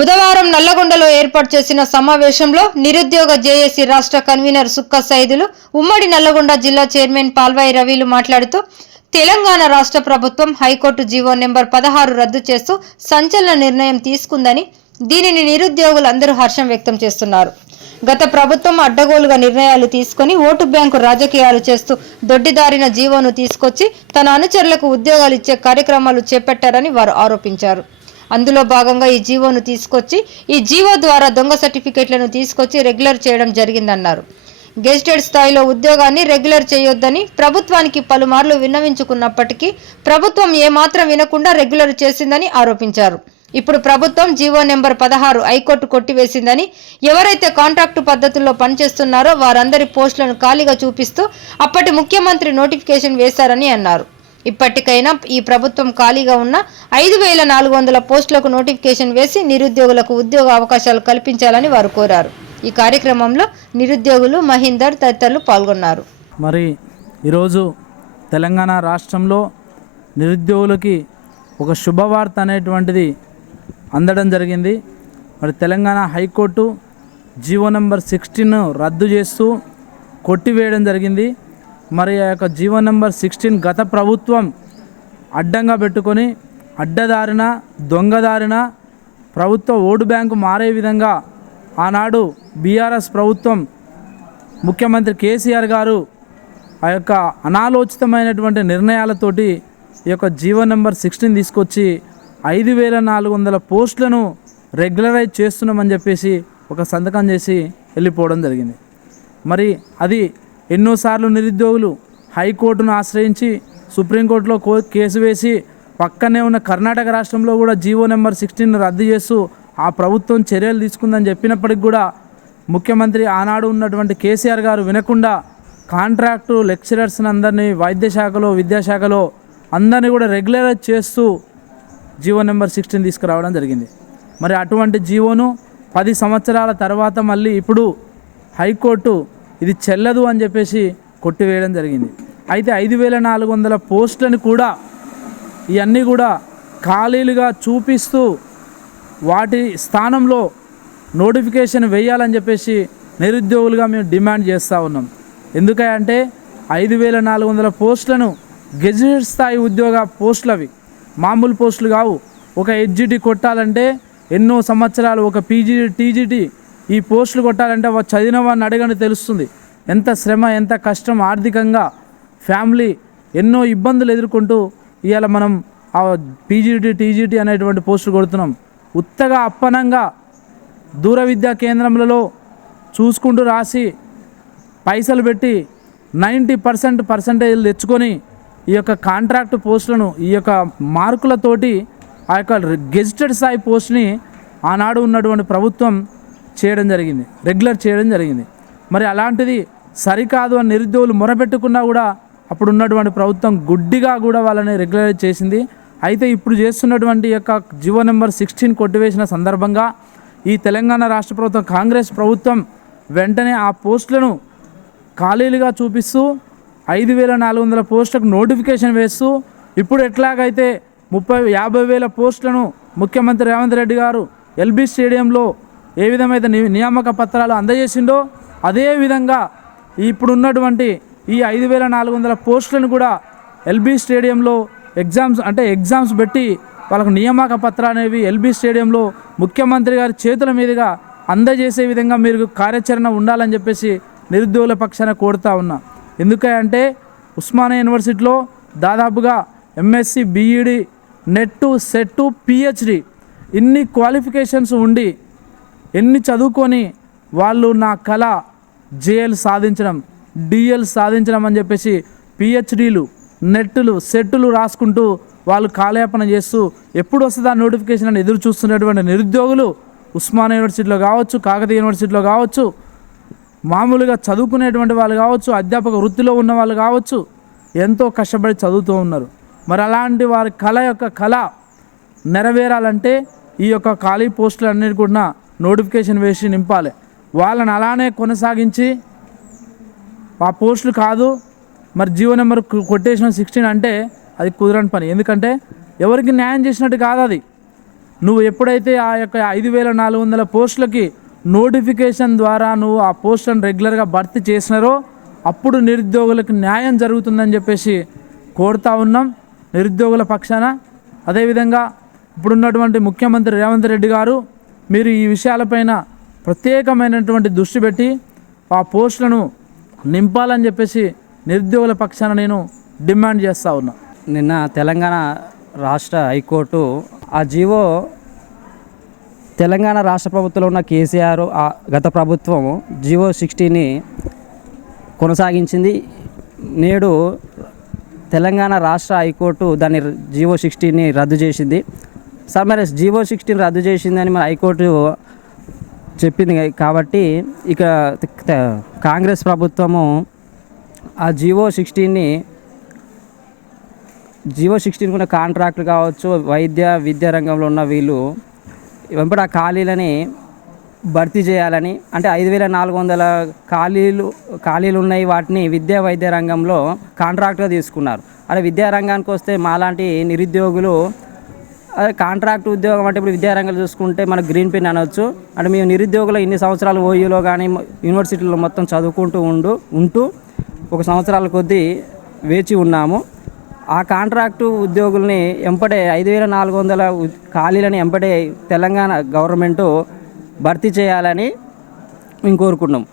బుధవారం నల్లగొండలో ఏర్పాటు చేసిన సమావేశంలో నిరుద్యోగ జేఏసీ రాష్ట్ర కన్వీనర్ సుక్క సైదులు, ఉమ్మడి నల్లగొండ జిల్లా చైర్మన్ పాల్వాయి రవిలు మాట్లాడుతూ తెలంగాణ రాష్ట్ర ప్రభుత్వం హైకోర్టు జీవో నెంబర్ 16 రద్దు చేస్తూ సంచలన నిర్ణయం తీసుకుందని, దీనిని నిరుద్యోగులందరూ హర్షం వ్యక్తం చేస్తున్నారు. గత ప్రభుత్వం అడ్డగోలుగా నిర్ణయాలు తీసుకొని ఓటు బ్యాంకు రాజకీయాలు చేస్తూ దొడ్డిదారిన జీవోను తీసుకొచ్చి తన అనుచరులకు ఉద్యోగాలు ఇచ్చే కార్యక్రమాలు చేపట్టారని వారు ఆరోపించారు. అందులో భాగంగా ఈ జీవోను తీసుకొచ్చి ఈ జీవో ద్వారా దొంగ సర్టిఫికెట్లను తీసుకొచ్చి రెగ్యులర్ చేయడం జరిగిందన్నారు. గెజిటెడ్ స్థాయిలో ఉద్యోగాన్ని రెగ్యులర్ చేయొద్దని ప్రభుత్వానికి పలుమార్లు విన్నవించుకున్నప్పటికీ ప్రభుత్వం ఏమాత్రం వినకుండా రెగ్యులర్ చేసిందని ఆరోపించారు. ఇప్పుడు ప్రభుత్వం జీవో నెంబర్ 16 హైకోర్టు కొట్టివేసిందని, ఎవరైతే కాంట్రాక్టు పద్ధతుల్లో పనిచేస్తున్నారో వారందరి పోస్టులను ఖాళీగా చూపిస్తూ అప్పటి ముఖ్యమంత్రి నోటిఫికేషన్ వేశారని అన్నారు. ఇప్పటికైనా ఈ ప్రభుత్వం ఖాళీగా ఉన్న 5,400 పోస్టులకు నోటిఫికేషన్ వేసి నిరుద్యోగులకు ఉద్యోగ అవకాశాలు కల్పించాలని వారు కోరారు. ఈ కార్యక్రమంలో నిరుద్యోగులు, మహీందర్ తదితరులు పాల్గొన్నారు. మరి ఈరోజు తెలంగాణ రాష్ట్రంలో నిరుద్యోగులకి ఒక శుభవార్త అనేటువంటిది అందడం జరిగింది. మరి తెలంగాణ హైకోర్టు జీవో నెంబర్ 16 రద్దు చేస్తూ కొట్టివేయడం జరిగింది. మరి ఆ యొక్క జీవో నెంబర్ 16 గత ప్రభుత్వం అడ్డంగా పెట్టుకొని అడ్డదారిన దొంగదారిన ప్రభుత్వ ఓటు బ్యాంకు మారే విధంగా ఆనాడు బీఆర్ఎస్ ప్రభుత్వం ముఖ్యమంత్రి కేసీఆర్ గారు ఆ యొక్క అనాలోచితమైనటువంటి నిర్ణయాలతోటి ఈ యొక్క జీవో నెంబర్ 16 తీసుకొచ్చి 5,400 పోస్టులను రెగ్యులరైజ్ చేస్తున్నామని చెప్పేసి ఒక సంతకం చేసి వెళ్ళిపోవడం జరిగింది. మరి అది ఎన్నోసార్లు నిరుద్యోగులు హైకోర్టును ఆశ్రయించి సుప్రీంకోర్టులో కేసు వేసి పక్కనే ఉన్న కర్ణాటక రాష్ట్రంలో కూడా జీవో నెంబర్ 16 రద్దు చేస్తూ ఆ ప్రభుత్వం చర్యలు తీసుకుందని చెప్పినప్పటికి కూడా ముఖ్యమంత్రి ఆనాడు ఉన్నటువంటి కేసీఆర్ గారు వినకుండా కాంట్రాక్టు లెక్చరర్స్ని అందరినీ వైద్యశాఖలో విద్యాశాఖలో అందరినీ కూడా రెగ్యులరైజ్ చేస్తూ జీవో నెంబర్ 16 తీసుకురావడం జరిగింది. మరి అటువంటి జీవోను 10 సంవత్సరాల తర్వాత మళ్ళీ ఇప్పుడు హైకోర్టు ఇది చెల్లదు అని చెప్పేసి కొట్టివేయడం జరిగింది. అయితే 5,400 పోస్టులను కూడా ఇవన్నీ కూడా ఖాళీలుగా చూపిస్తూ వాటి స్థానంలో నోటిఫికేషన్ వేయాలని చెప్పేసి నిరుద్యోగులుగా మేము డిమాండ్ చేస్తూ ఉన్నాం. ఎందుకంటే 5,400 పోస్టులను గెజిటెడ్ స్థాయి ఉద్యోగ పోస్టులు, అవి మామూలు పోస్టులు కావు. ఒక హెచ్జిటి కొట్టాలంటే ఎన్నో సంవత్సరాలు, ఒక పీజీటీ టీజీటీ ఈ పోస్టులు కొట్టాలంటే చదివిన వాడిని అడగని తెలుస్తుంది ఎంత శ్రమ, ఎంత కష్టం, ఆర్థికంగా ఫ్యామిలీ ఎన్నో ఇబ్బందులు ఎదుర్కొంటూ ఇవాళ మనం ఆ పీజీటీ టీజీటీ అనేటువంటి పోస్టులు కొడుతున్నాం. ఉత్తగా అప్పనంగా దూర విద్యా కేంద్రములలో చూసుకుంటూ రాసి పైసలు పెట్టి 90% పర్సంటేజ్లు తెచ్చుకొని ఈ యొక్క కాంట్రాక్ట్ పోస్టులను ఈ యొక్క మార్కులతోటి ఆ యొక్క గెజిటెడ్ స్థాయి పోస్ట్ని ఆనాడు ఉన్నటువంటి ప్రభుత్వం చేయడం జరిగింది, రెగ్యులర్ చేయడం జరిగింది. మరి అలాంటిది సరికాదు అని నిరుద్యోగులు మొరపెట్టుకున్నా కూడా అప్పుడు ఉన్నటువంటి ప్రభుత్వం గుడ్డిగా కూడా వాళ్ళని రెగ్యులరైజ్ చేసింది. అయితే ఇప్పుడు చేస్తున్నటువంటి యొక్క జీవో నెంబర్ 16 కొట్టివేసిన సందర్భంగా ఈ తెలంగాణ రాష్ట్ర ప్రభుత్వం, కాంగ్రెస్ ప్రభుత్వం వెంటనే ఆ పోస్టులను ఖాళీలుగా చూపిస్తూ 5,400 పోస్టులకు నోటిఫికేషన్ వేస్తూ ఇప్పుడు ఎట్లాగైతే 50,000 పోస్టులను ముఖ్యమంత్రి రేవంత్ రెడ్డి గారు ఎల్బీ స్టేడియంలో ఏ విధమైన నియామక పత్రాలు అందజేసిండో అదేవిధంగా ఇప్పుడు ఉన్నటువంటి ఈ 5,400 పోస్టులను కూడా ఎల్బీ స్టేడియంలో ఎగ్జామ్స్ పెట్టి వాళ్ళకు నియామక పత్రాలు అనేవి ఎల్బీ స్టేడియంలో ముఖ్యమంత్రి గారి చేతుల మీదుగా అందజేసే విధంగా మీరు కార్యాచరణ ఉండాలని చెప్పేసి నిరుద్యోగుల పక్షాన కోరుతా ఉన్నా. ఎందుకంటే ఉస్మానియా యూనివర్సిటీలో దాదాపుగా MSc, BEd, NET, SET, PhD ఇన్ని క్వాలిఫికేషన్స్ ఉండి ఎన్ని చదువుకొని వాళ్ళు నా కళ జేఎల్ సాధించడం, డిఎల్ సాధించడం అని చెప్పేసి పిహెచ్డీలు, నెట్లు, సెట్లు రాసుకుంటూ వాళ్ళు కాలయాపన చేస్తూ ఎప్పుడు వస్తుందా నోటిఫికేషన్ అని ఎదురు చూస్తున్నటువంటి నిరుద్యోగులు ఉస్మానియా యూనివర్సిటీలో కావచ్చు, కాకతీయ యూనివర్సిటీలో కావచ్చు, మామూలుగా చదువుకునేటువంటి వాళ్ళు కావచ్చు, అధ్యాపక వృత్తిలో ఉన్న వాళ్ళు కావచ్చు, ఎంతో కష్టపడి చదువుతూ ఉన్నారు. మరి అలాంటి వారి కళ నెరవేరాలంటే ఈ యొక్క ఖాళీ పోస్టులన్నిటి కూడా నోటిఫికేషన్ వేసి నింపాలి. వాళ్ళని అలానే కొనసాగించి ఆ పోస్టులు కాదు మరి జీవో నెంబర్ కొట్టేసిన 16 అంటే అది కుదరని పని. ఎందుకంటే ఎవరికి న్యాయం చేసినట్టు కాదు. అది నువ్వు ఎప్పుడైతే ఆ యొక్క 5,400 పోస్టులకి నోటిఫికేషన్ ద్వారా నువ్వు ఆ పోస్టులను రెగ్యులర్గా భర్తీ చేసినారో అప్పుడు నిరుద్యోగులకు న్యాయం జరుగుతుందని చెప్పేసి కోరుతా ఉన్నాం నిరుద్యోగుల పక్షాన. అదేవిధంగా ఇప్పుడున్నటువంటి ముఖ్యమంత్రి రేవంత్ రెడ్డి గారు మీరు ఈ విషయాలపైన ప్రత్యేకమైనటువంటి దృష్టి పెట్టి ఆ పోస్టులను నింపాలని చెప్పేసి నిరుద్యోగుల పక్షాన నేను డిమాండ్ చేస్తూ ఉన్నా. నిన్న తెలంగాణ రాష్ట్ర హైకోర్టు ఆ జీవో తెలంగాణ రాష్ట్ర ప్రభుత్వంలో ఉన్న కేసీఆర్ గత ప్రభుత్వం జీవో 60ని కొనసాగించింది. నేడు తెలంగాణ రాష్ట్ర హైకోర్టు దాన్ని జీవో 60ని రద్దు చేసింది. సార్ మరి జీవో 60ని రద్దు చేసిందని మన హైకోర్టు చెప్పింది కాబట్టి ఇక కాంగ్రెస్ ప్రభుత్వము ఆ జీవో 16 ఉన్న కాంట్రాక్టులు కావచ్చు, విద్యా రంగంలో ఉన్న వీళ్ళు వెంబడి ఆ ఖాళీలని భర్తీ చేయాలని, అంటే 5,400 ఖాళీలు ఉన్నాయి, వాటిని వైద్య రంగంలో కాంట్రాక్ట్గా తీసుకున్నారు. అదే విద్యా రంగానికి వస్తే మాలాంటి నిరుద్యోగులు అదే కాంట్రాక్ట్ ఉద్యోగం అంటే ఇప్పుడు విద్యారంగంలో చూసుకుంటే మనకు గ్రీన్ పెన్ అనవచ్చు. అంటే మేము నిరుద్యోగులు ఇన్ని సంవత్సరాలు ఓయూలో కానీ యూనివర్సిటీలో మొత్తం చదువుకుంటూ ఉంటూ 1 సంవత్సరాల కొద్దీ వేచి ఉన్నాము. ఆ కాంట్రాక్టు ఉద్యోగుల్ని ఎంపడే 5,400 ఖాళీలని ఎంపడే తెలంగాణ గవర్నమెంటు భర్తీ చేయాలని మేము కోరుకుంటున్నాం.